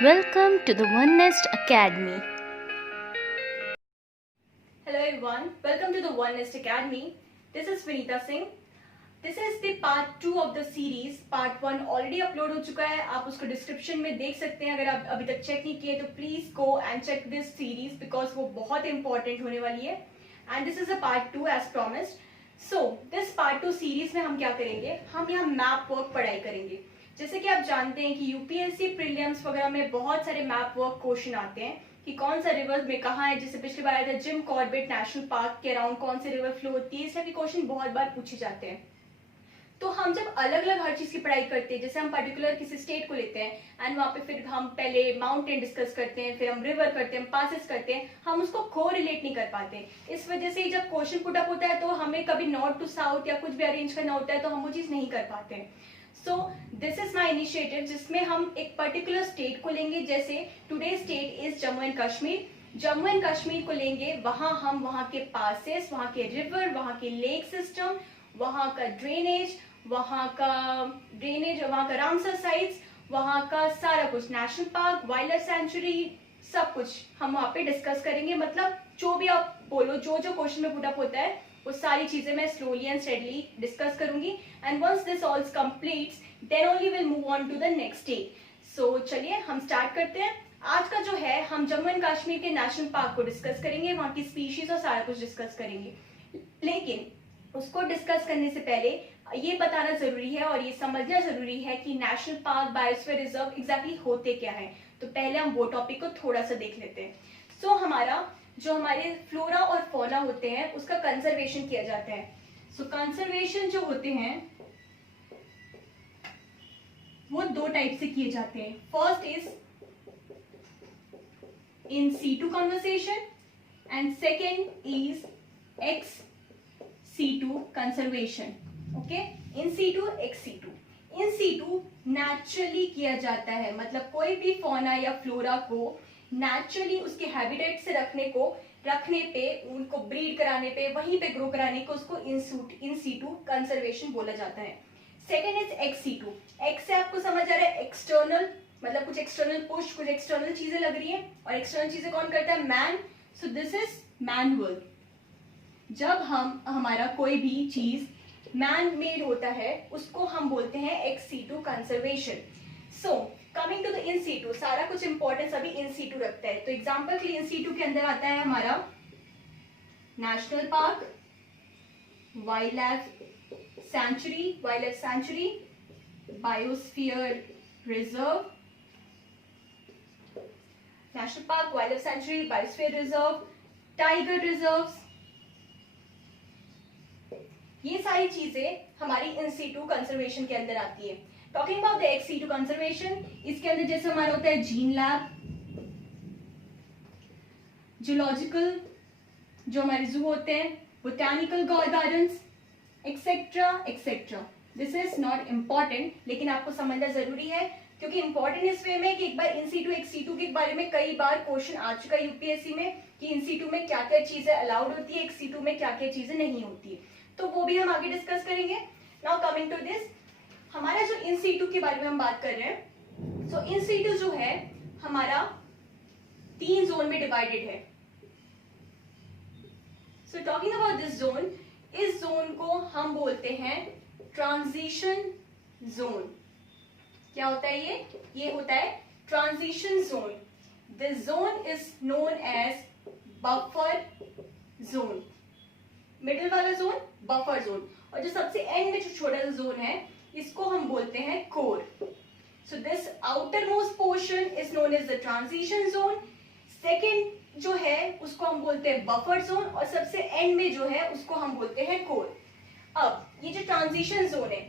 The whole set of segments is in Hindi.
Welcome to the One Nest Academy. Hello everyone, welcome to the One Nest Academy. This is Vinita Singh. This is the part 2 of the series. Part 1 already upload हो चुका है, आप उसको डिस्क्रिप्शन में देख सकते हैं. अगर आप अभी तक चेक नहीं किए तो please go and check this series because वो बहुत इंपॉर्टेंट होने वाली है. And this is a part 2 as promised. So this part 2 series में हम क्या करेंगे, हम यहाँ मैप वर्क पढ़ाई करेंगे. जैसे कि आप जानते हैं कि यूपीएससी प्रीलिम्स वगैरह में बहुत सारे मैप वर्क क्वेश्चन आते हैं कि कौन सा रिवर में कहाँ है. जैसे पिछली बार आया था जिम कॉर्बेट नेशनल पार्क के अराउंड कौन से रिवर फ्लो होती है. इस टाइप के क्वेश्चन बहुत बार पूछे जाते हैं. तो हम जब अलग अलग हर चीज की पढ़ाई करते हैं, जैसे हम पर्टिकुलर किसी स्टेट को लेते हैं एंड वहाँ पे फिर हम पहले माउंटेन डिस्कस करते हैं, फिर हम रिवर करते हैं, पासेस करते हैं, हम उसको को रिलेट नहीं कर पाते. इस वजह से जब क्वेश्चन पुट अप होता है तो हमें कभी नॉर्थ टू साउथ या कुछ भी अरेंज करना होता है तो हम वो चीज नहीं कर पाते हैं. सो दिस इज माई इनिशिएटिव जिसमें हम एक पर्टिकुलर स्टेट को लेंगे. जैसे today state is Jammu and Kashmir. Jammu and Kashmir को लेंगे, वहां हम वहां के पासेस, वहां के रिवर, वहां के लेक सिस्टम, वहां का ड्रेनेज, वहां का रामसर साइट्स, वहां का सारा कुछ, national park, wild life century, सब कुछ हम वहां पे डिस्कस करेंगे. मतलब जो भी आप बोलो, जो जो क्वेश्चन में पुट अप होता है वो सारी चीजें मैं स्लोली एंड स्टेडली डिस्कस करूंगी. And once this all completes then only will move on to the next stage. So चलिए हम स्टार्ट करते हैं. आज का जो है हम जम्मू एंड कश्मीर के नेशनल पार्क को डिस्कस करेंगे, वहां की स्पीशीज और सारा कुछ डिस्कस करेंगे. लेकिन उसको डिस्कस करने से पहले ये बताना जरूरी है और ये समझना जरूरी है कि national park, biosphere reserve exactly होते क्या है. तो पहले हम वो टॉपिक को थोड़ा सा देख लेते हैं. सो हमारे फ्लोरा और फौना होते हैं उसका कंजर्वेशन किया जाता है. सो कंजर्वेशन जो होते हैं वो दो टाइप से किए जाते हैं. First is in situ conservation and second is ex C2 conservation. Okay, in situ ex situ. In situ naturally किया जाता है, मतलब कोई भी फौना या फ्लोरा को नेचुरली उसके हैबिटेट से रखने पे, उनको ब्रीड कराने पे, वहीं पे ग्रो कराने को उसको इन सीटू कंजर्वेशन बोला जाता है. Second is ex situ. Ex से आपको समझ आ रहा है एक्सटर्नल, मतलब कुछ एक्सटर्नल पुश, कुछ एक्सटर्नल चीजें लग रही है और एक्सटर्नल चीजें कौन करता है, man. So this is manual. जब हमारा कोई भी चीज मैन मेड होता है उसको हम बोलते हैं ex situ conservation. So coming to the in situ, सारा कुछ इंपॉर्टेंस अभी इन सीटू रखता है. तो एग्जांपल के लिए इन सीटू के अंदर आता है हमारा national park, wild life century, biosphere reserve, national park, wild life century, biosphere reserve, tiger reserves. ये सारी चीजें हमारी इन सीटू कंजर्वेशन के अंदर आती है. Talking about the ex situ conservation, इसके अंदर जैसे हमारा होता है जीन लैब, जूलॉजिकल जो हमारे जू होते हैं, botanical gardens, etcetera etcetera. This is not important, लेकिन आपको समझना जरूरी है क्योंकि इंपॉर्टेंट इस वे में कि एक बार इन सीटू एक्स सीटू के बारे में कई बार क्वेश्चन आ चुका है यूपीएससी में कि इन सीटू में क्या क्या चीजें अलाउड होती है, एक्स सीटू में क्या क्या चीजें नहीं होती है. तो वो भी हम आगे डिस्कस करेंगे. नाउ कमिंग टू दिस, हमारा जो इन सीटू के बारे में हम बात कर रहे हैं. सो इन सीटू जो है हमारा 3 जोन में डिवाइडेड है. So talking about this zone, इस जोन को हम बोलते हैं ट्रांजिशन जोन. क्या होता है ये होता है transition zone. This zone is known as buffer zone. Middle वाला जोन बफर जोन, और जो सबसे एंड में जो छोटा सा जोन है इसको हम बोलते हैं core. So this outer most portion is known as the transition zone. Second जो है उसको हम बोलते हैं बफर जोन और सबसे एंड में जो है उसको हम बोलते हैं कोर. अब ये जो ट्रांजिशन जोन है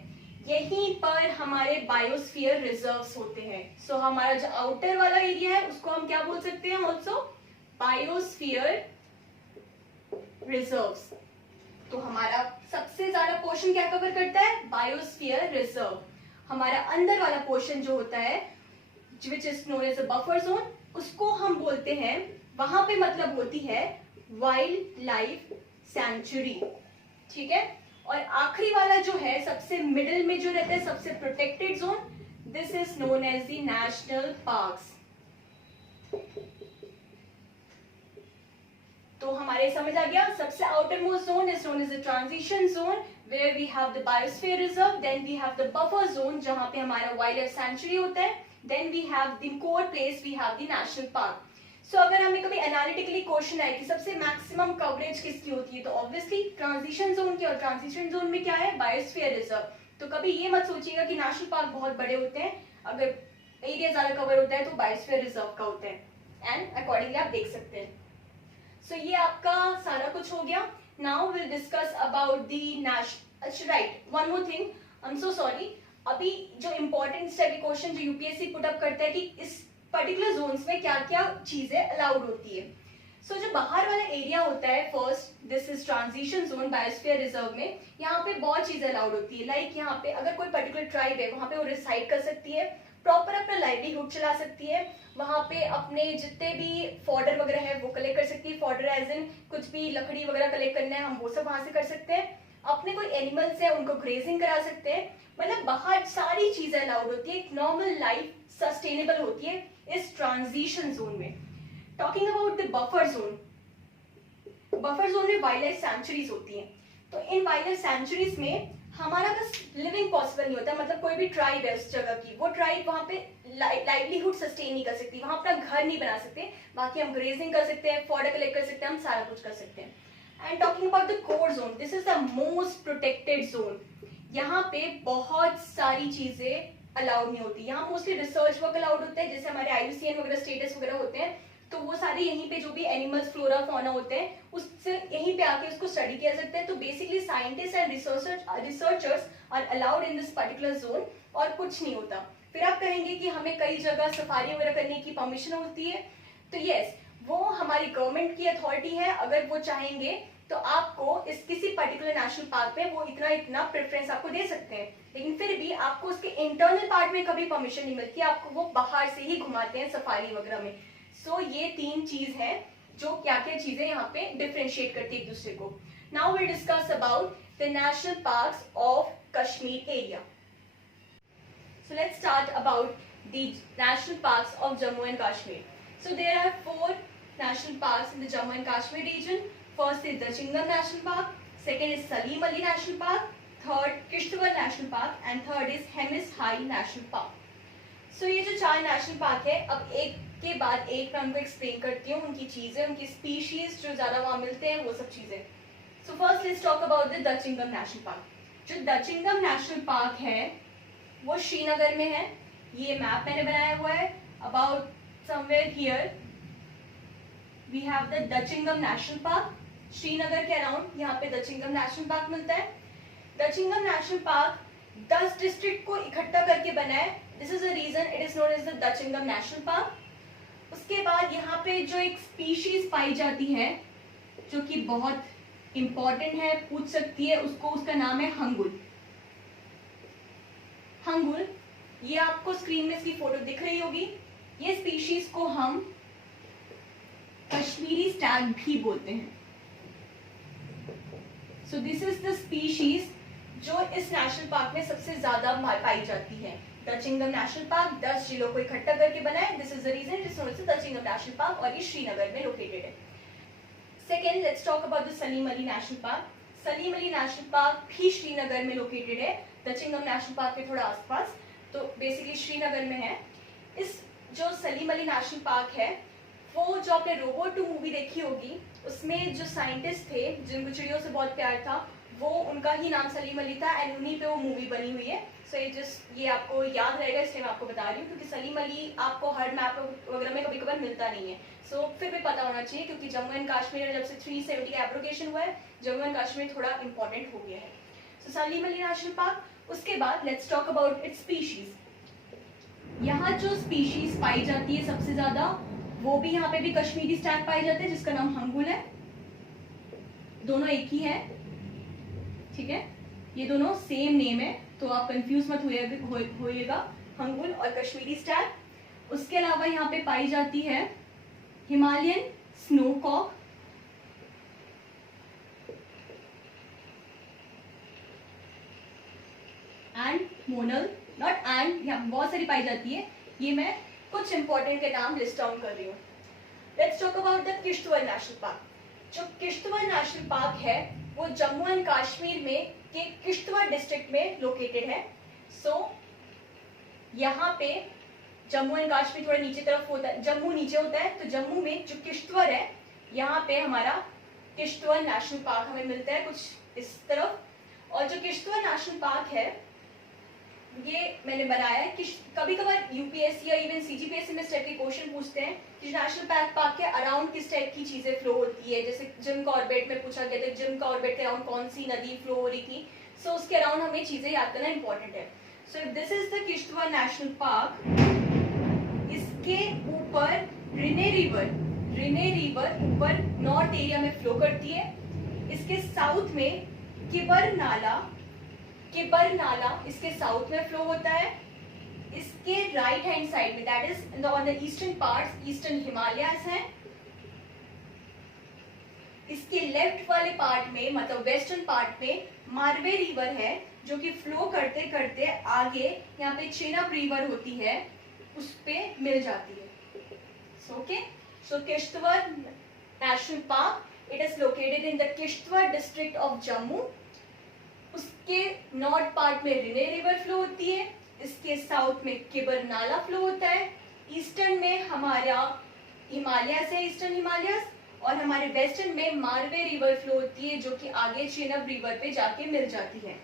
यहीं पर हमारे बायोस्फीयर रिजर्व्स होते हैं. सो हमारा जो आउटर वाला एरिया है उसको हम क्या बोल सकते हैं, ऑल्सो बायोस्फीयर रिजर्व्स. तो हमारा सबसे ज्यादा पोर्शन क्या कवर करता है, बायोस्फीयर रिजर्व. हमारा अंदर वाला पोर्शन जो होता है which is known as a buffer zone, उसको हम बोलते हैं, वहां पे मतलब होती है वाइल्ड लाइफ सेंचुरी. ठीक है. और आखिरी वाला जो है सबसे मिडिल में जो रहता है, सबसे protected zone, this is known as the national parks. तो हमारे समझ आ गया, सबसे outermost zone is known as the transition zone where we have the biosphere reserve, then we have the buffer zone जहां पे हमारा वाइल्ड लाइफ सेंचुरी होता है, then we have the core place, we have the national park. So अगर हमें कभी एनालिटिकली क्वेश्चन आए कि सबसे मैक्सिमम कवरेज किसकी होती है, तो ऑब्वियसली ट्रांजिशन जोन की, और ट्रांजिशन जोन में क्या है, बायोस्फीयर रिजर्व। तो कभी ये मत सोचिएगा कि नेशनल पार्क बहुत बड़े होते हैं, अगर एरिया ज्यादा कवर होता है तो बायोस्फीयर रिजर्व का होता है, एंड अकॉर्डिंगली आप देख सकते हैं। सो ये आपका सारा कुछ हो गया। Now will discuss about the national, अच्छा right, one more thing, I am so sorry, अभी जो इंपॉर्टेंट स्टडी क्वेश्चन जो यूपीएससी पुट अप करता है कि इस पर्टिकुलर जोन्स में क्या क्या चीजें अलाउड होती है। सो जो बाहर वाला एरिया होता है, first this is transition zone biosphere reserve में, यहाँ पे बहुत चीजें अलाउड होती है। लाइक यहाँ पे अगर कोई पर्टिकुलर ट्राइब है वहां पे वो रिसाइड कर सकती है, प्रॉपर अपना लाइवलीहुड चला सकती है, वहां पे अपने जितने भी फॉडर वगैरह है वो कलेक्ट कर सकती है। फॉडर एज इन कुछ भी लकड़ी वगैरह कलेक्ट करना है हम वो सब वहां से कर सकते हैं। अपने कोई एनिमल्स है उनको ग्रेजिंग करा सकते हैं, मतलब बाहर सारी चीजें अलाउड होती है। एक नॉर्मल लाइफ सस्टेनेबल होती है इस ट्रांजिशन जोन में। Talking about the buffer zone, buffer zone में वाइल्ड लाइफ सेंचुरीज होती हैं। तो इन वाइल्ड लाइफ सेंचुरीज में हमारा बस लिविंग पॉसिबल नहीं होता, मतलब कोई भी ट्राइब है उस जगह की, वो ट्राइब वहां पे लाइवलीहुड सस्टेन नहीं कर सकती, वहां अपना घर नहीं बना सकते। बाकी हम ग्रेजिंग कर सकते हैं, फॉडर कलेक्ट कर सकते हैं, हम सारा कुछ कर सकते हैं। And talking about the core zone, this is the most protected zone. यहाँ पे बहुत सारी चीजें अलाउड नहीं होती, यहाँ मोस्टली रिसर्च वर्क अलाउड होता है, जैसे हमारे IUCN वगैरह स्टेटस वगैरह होते हैं, तो वो सारे यहीं पे जो भी एनिमल्स फ्लोरा फौना होते हैं उससे यहीं पे आके उसको स्टडी किया सकते हैं। तो basically scientist and researchers are allowed in this particular zone, और कुछ नहीं होता। फिर आप कहेंगे कि हमें कई जगह सफारी वगैरह करने की परमिशन होती है, तो यस, वो हमारी गवर्नमेंट की अथॉरिटी है, अगर वो चाहेंगे तो आपको इस किसी पर्टिकुलर नेशनल पार्क में वो इतना इतना प्रेफरेंस आपको दे सकते हैं, लेकिन फिर भी आपको उसके इंटरनल पार्ट में कभी परमिशन नहीं मिलती, आपको वो बाहर से ही घुमाते हैं सफारी वगैरह में। सो ये तीन चीज है जो क्या क्या चीजें यहाँ पे डिफरेंशिएट करती है एक दूसरे को। Now will discuss about the national parks of Kashmir area. So let's start about the national parks of Jammu and Kashmir. So there are 4 national parks in the Jammu and Kashmir region. First is Dachingam National Park, second is Salim Ali National Park, third Kishtwar National Park, and third is Hemis High National Park. So ये जो 4 नेशनल पार्क है, अब एक के बाद एक मैं उनको एक्सप्लेन करती हूँ, उनकी चीजें, उनकी स्पीशीज जो ज्यादा वहां मिलते हैं वो सब चीजें। So first let's talk about the Dachigam National Park. जो दचिंगम नेशनल पार्क है वो श्रीनगर में है। ये मैप मैंने बनाया हुआ है। About somewhere here we have the Dachigam National Park. Srinagar के अराउंड यहाँ पे दचिंगम नेशनल पार्क मिलता है। दचिंगम नेशनल पार्क 10 डिस्ट्रिक्ट को इकट्ठा करके बना है। This is the region it is known as the Dachigam National Park. उसके बाद यहाँ पे जो एक स्पीशीज पाई जाती है जो कि बहुत इंपॉर्टेंट है, पूछ सकती है उसको, उसका नाम है हंगुल। हंगुल, ये आपको स्क्रीन में इसकी फोटो दिख रही होगी। ये स्पीशीज को हम कश्मीरी स्टैग भी बोलते हैं। सो दिस इज द स्पीशीज जो इस नेशनल पार्क में सबसे ज्यादा पाई जाती है। दचिंगम नेशनल पार्क 10 जिलों को इकट्ठा करके बना है। This is the region it is known as the Dachigam National Park, और ये श्रीनगर में लोकेटेड है। Second let's talk about the Salim Ali National Park. Salim Ali National Park भी श्रीनगर में लोकेटेड है, दचिंगम नेशनल पार्क के थोड़ा आसपास, तो बेसिकली श्रीनगर में है। इस जो सलीम अली नेशनल पार्क है वो जो आपने रोबोट 2 मूवी देखी होगी उसमें जो साइंटिस्ट थे जिनको चिड़ियों से बहुत प्यार था, वो उनका ही नाम सलीम अली था, एंड उन्हीं पे वो मूवी बनी हुई है। सो ये आपको याद रहेगा, इसलिए मैं आपको बता रही हूँ, क्योंकि सलीम अली आपको हर मैप वगैरह में कभी कभार मिलता नहीं है। सो फिर भी पता होना चाहिए, क्योंकि जम्मू एंड कश्मीर में जब से 370 का एब्रोगेशन हुआ है, जम्मू एंड कश्मीर थोड़ा इंपॉर्टेंट हो गया है। सो सलीम अली नेशनल पार्क। उसके बाद let's talk about it's species. यहाँ जो स्पीशीज पाई जाती है सबसे ज्यादा, वो भी यहाँ पे भी कश्मीरी स्टैग पाए जाते हैं जिसका नाम हंगुल है। दोनों एक ही है, ठीक है, ये दोनों सेम नेम है, तो आप कंफ्यूज मत होइएगा, हंगुल और कश्मीरी स्टैग। उसके अलावा यहाँ पे पाई जाती है Himalayan snowcock, and Monal, not and, यहाँ बहुत सारी पाई जाती है, ये मैं कुछ इंपॉर्टेंट के नाम लिस्ट डाउन कर रही हूँ। Let's talk about the Kishtwar National Park. जो किश्तवाड़ नेशनल पार्क है वो जम्मू एंड कश्मीर में के किश्तवाड़ डिस्ट्रिक्ट में लोकेटेड है। यहाँ पे जम्मू एंड कश्मीर थोड़ा नीचे तरफ होता है, जम्मू नीचे होता है, तो जम्मू में जो किश्तवाड़ है यहाँ पे हमारा किश्तवाड़ नेशनल पार्क हमें मिलता है कुछ इस तरफ। और जो किश्तवाड़ नेशनल पार्क है ये मैंने बनाया है कि कभी कभार यूपीएससी या इवन सीजीपीएससी में इस टाइप के क्वेश्चन पूछते हैं कि नेशनल पार्क के अराउंड किस टाइप की चीजें फ्लो होती है। जैसे जिम कॉर्बेट में पूछा गया था, जिम कॉर्बेट के अराउंड कौन सी नदी फ्लो हो रही थी। सो उसके अराउंड हमें चीजें याद करना इंपॉर्टेंट है। So if this is the Kishtwar National park, इसके ऊपर रिने रिवर ऊपर नॉर्थ एरिया में फ्लो करती है। इसके साउथ में किबर नाला इसके साउथ में फ्लो होता है। इसके राइट हैंड साइड में that is on the eastern parts eastern Himalayas हैं। इसके लेफ्ट वाले पार्ट में मतलब वेस्टर्न पार्ट में मारवे रिवर है जो कि फ्लो करते करते आगे यहाँ पे चेनाब रिवर होती है उस पे मिल जाती है। So Kishtwar National Park it is located in the Kishtwar district of Jammu. उसके नॉर्थ पार्ट में रिने रिवर फ्लो होती है, इसके साउथ में किबर नाला फ्लो होता है, ईस्टर्न में हमारा हिमालयस है ईस्टर्न हिमालयस, और हमारे वेस्टर्न में मारवे रिवर फ्लो होती है जो कि आगे चेनाब रिवर पे जाके मिल जाती है।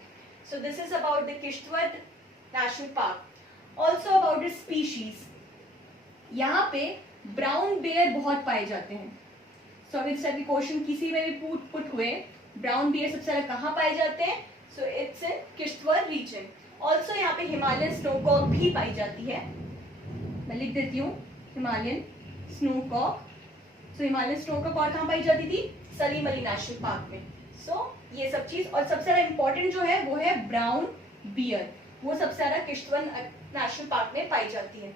So this is about the Kishtwar National park. Also about the species, यहाँ पे ब्राउन बेयर बहुत पाए जाते हैं। सो अगर इस क्वेश्चन किसी में भी पुट हुए ब्राउन बेयर सबसे ज्यादा कहाँ पाए जाते हैं, so it's in Kishtwar region. Also यहाँ पे हिमालयन स्नोकॉक भी पाई जाती है। मैं लिख देती हूँ हिमालयन स्नोकॉक। सो हिमालयन स्नोकॉक और कहाँ पाई जाती थी, सलीम अली नेशनल पार्क में। सो ये सब चीज, और सबसे ज्यादा इंपॉर्टेंट जो है वो है ब्राउन बियर, वो सबसे ज्यादा किश्तवाड़ नेशनल पार्क में पाई जाती है।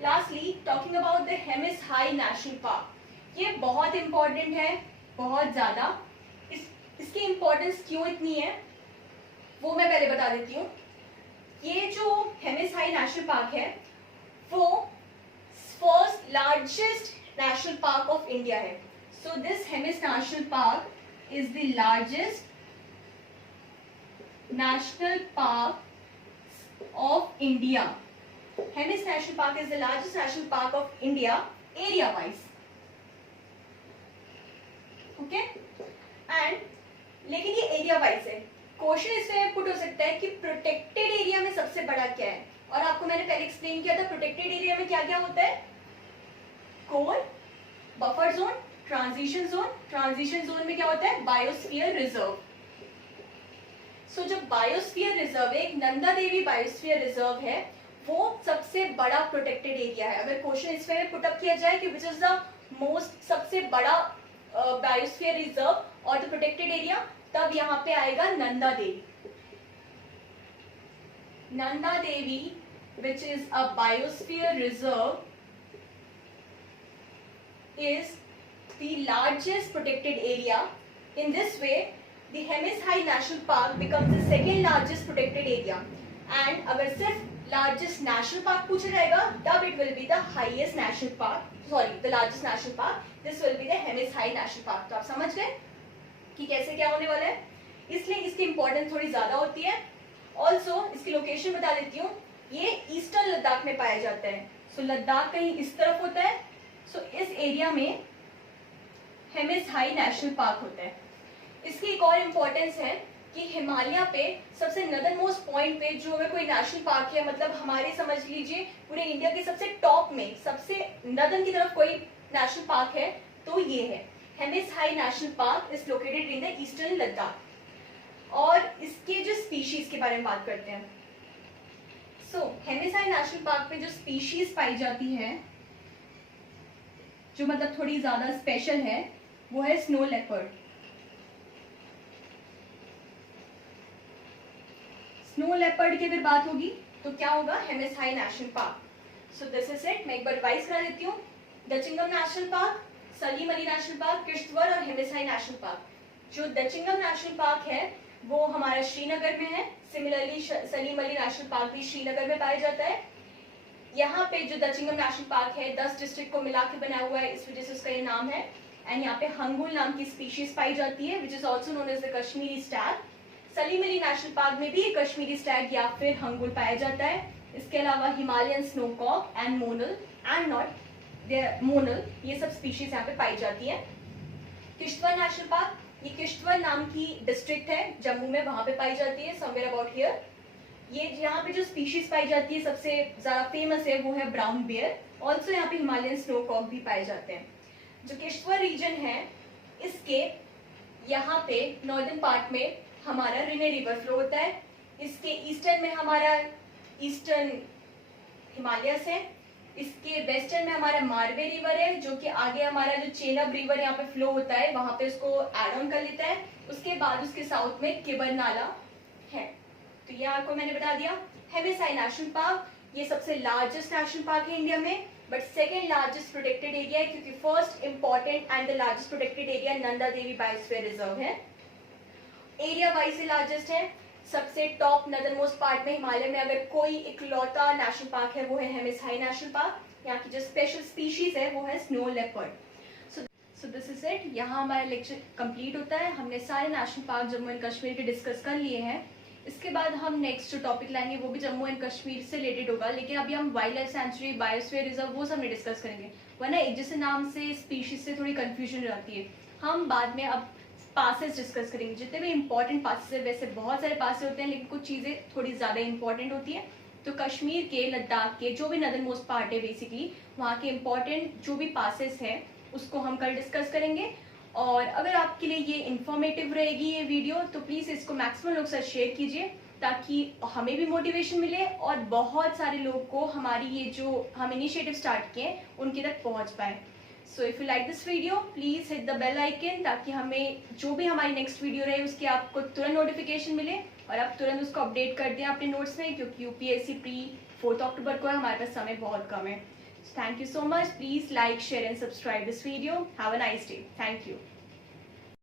Lastly talking about the Hemis high National park, ये बहुत इंपॉर्टेंट है, बहुत ज्यादा। इसकी इंपॉर्टेंस क्यों इतनी है वो मैं पहले बता देती हूँ। ये जो हेमिस हाई नेशनल पार्क है वो first largest national park of India है। So this Hemis National Park is the largest national park of India. Hemis National Park is the largest national park of India area wise. Okay, and लेकिन ये एरिया वाइज है। क्वेश्चन इसमें पुट हो सकता है कि प्रोटेक्टेड एरिया में सबसे बड़ा क्या है, और आपको मैंने पहले एक्सप्लेन किया था प्रोटेक्टेड एरिया में क्या क्या होता है, core, buffer zone, transition zone. Transition zone में क्या होता है, बायोस्फीयर रिजर्व। सो जो बायोस्फीयर रिजर्व है, एक नंदा देवी बायोस्फीयर रिजर्व है, वो सबसे बड़ा प्रोटेक्टेड एरिया है। अगर क्वेश्चन इसमें पुटअप किया जाए कि विच इज द मोस्ट सबसे बड़ा बायोस्फीयर रिजर्व और द प्रोटेक्टेड एरिया, तब यहाँ पे आएगा Nanda Devi. Nanda Devi which is a biosphere reserve is the largest protected area. In this way, the Hemis High National Park becomes the second largest protected area. And अगर सिर्फ largest national park पूछा जाएगा, तब it will be the highest national park. Sorry, the largest national park. This will be the Hemis High National Park. तो आप समझ गए कि कैसे क्या होने वाला है, इसलिए इसकी इंपॉर्टेंस थोड़ी ज्यादा होती है। ऑल्सो इसकी लोकेशन बता देती हूँ, ये ईस्टर्न लद्दाख में पाया जाता है। सो लद्दाख कहीं इस तरफ होता है। सो इस एरिया में हेमिस हाई नेशनल पार्क होता है। इसकी एक और इम्पोर्टेंस है कि हिमालय पे सबसे नदर्न मोस्ट पॉइंट पे जो अगर कोई नेशनल पार्क है, मतलब हमारे समझ लीजिए पूरे इंडिया के सबसे टॉप में सबसे नदर्न की तरफ कोई नेशनल पार्क है तो ये है Hemis high National Park is located in the eastern Ladakh. और इसके जो स्पीशीज के बारे में बात करते हैं। सो हेमिस हाई नेशनल पार्क में जो स्पीशीज पाई जाती है, जो मतलब थोड़ी ज्यादा स्पेशल है, वो है स्नो लेपर्ड। स्नो लेपर्ड की अगर बात होगी तो क्या होगा, Hemis high National park. So this is it. मैं एक बार रिवाइज करा देती हूँ। Dachigam National Park, Salim Ali National Park, Kishtwar और हेमिस हाई नेशनल पार्क। जो दचिंगम नेशनल पार्क है वो हमारा श्रीनगर में है। Similarly Salim Ali National Park भी श्रीनगर में पाया जाता है। यहाँ पे जो दचिंगम नेशनल पार्क है 10 डिस्ट्रिक्ट को मिला के बना हुआ है, इस वजह से उसका ये नाम है। एंड यहाँ पे हंगुल नाम की स्पीशीज पाई जाती है, which is also known as the Kashmiri Stag. सलीमली national park में भी कश्मीरी स्टैग या फिर हंगुल पाया जाता है। इसके अलावा Himalayan snowcock and Monal and not Monal, ये सब स्पीशीज यहाँ पे पाई जाती है। किश्तवाड़ नेशनल पार्क, ये किश्तवाड़ नाम की डिस्ट्रिक्ट है जम्मू में, वहां पे पाई जाती है, समवेयर अबाउट हियर। ये यहाँ पे जो स्पीशीज पाई जाती है सबसे ज्यादा फेमस है वो है ब्राउन बियर। ऑल्सो यहाँ पे हिमालयन स्नोकॉक भी पाए जाते हैं। जो किश्तवाड़ रीजन है इसके यहाँ पे नॉर्दर्न पार्ट में हमारा रिने रिवर फ्लो होता है। इसके ईस्टर्न में हमारा ईस्टर्न हिमालयस है। इसके वेस्टर्न में हमारा मारवे रिवर है, जो कि आगे हमारा जो चेनाब रिवर यहाँ पे फ्लो होता है वहां पे उसको एड ऑन कर लेता है। उसके बाद उसके साउथ में किबर नाला है। तो ये आपको मैंने बता दिया। हेमिसाई नेशनल पार्क, ये सबसे लार्जेस्ट नेशनल पार्क है इंडिया में, but second largest protected area है, क्योंकि first important and the largest protected area Nanda Devi biosphere reserve है। एरिया वाइज से लार्जेस्ट है। सबसे टॉप नदर मोस्ट पार्ट में हिमालय में अगर कोई इकलौता नेशनल पार्क है वो है हेमिसाई नेशनल पार्क। यहाँ की जो स्पेशल स्पीशीज है वो है snow leopard. So this is it. यहाँ हमारा लेक्चर कंप्लीट होता है। हमने सारे national park Jammu and Kashmir के डिस्कस कर लिए हैं। इसके बाद हम नेक्स्ट जो टॉपिक लाएंगे वो भी जम्मू एंड कश्मीर से रिलेटेड होगा, लेकिन अभी हम wild life century, biosphere reserve वो सब नहीं डिस्कस करेंगे, वरना एक जैसे नाम से स्पीशीज से थोड़ी कंफ्यूजन हो जाती है। हम बाद में अब पासेस डिस्कस करेंगे, जितने भी इंपॉर्टेंट पासेस है, वैसे बहुत सारे पासेस होते हैं लेकिन कुछ चीज़ें थोड़ी ज़्यादा इंपॉर्टेंट होती है। तो कश्मीर के, लद्दाख के जो भी नदर मोस्ट पार्ट है बेसिकली वहाँ के इंपॉर्टेंट जो भी पासेस हैं उसको हम कल डिस्कस करेंगे। और अगर आपके लिए ये इन्फॉर्मेटिव रहेगी ये वीडियो तो प्लीज़ इसको मैक्सिमम लोग साथ शेयर कीजिए, ताकि हमें भी मोटिवेशन मिले और बहुत सारे लोग को हमारी ये जो हम इनिशिएटिव स्टार्ट किए उनके तक पहुँच पाए। So if you like this video please hit the bell icon, ताकि हमें जो भी हमारी नेक्स्ट वीडियो रहे उसकी आपको तुरंत नोटिफिकेशन मिले और आप तुरंत उसको अपडेट कर दें अपने नोट्स में, क्योंकि यूपीएससी प्री 4 अक्टूबर को है, हमारे पास समय बहुत कम है। Thank you so much. Please like, share and subscribe this video. Have a nice day. Thank you.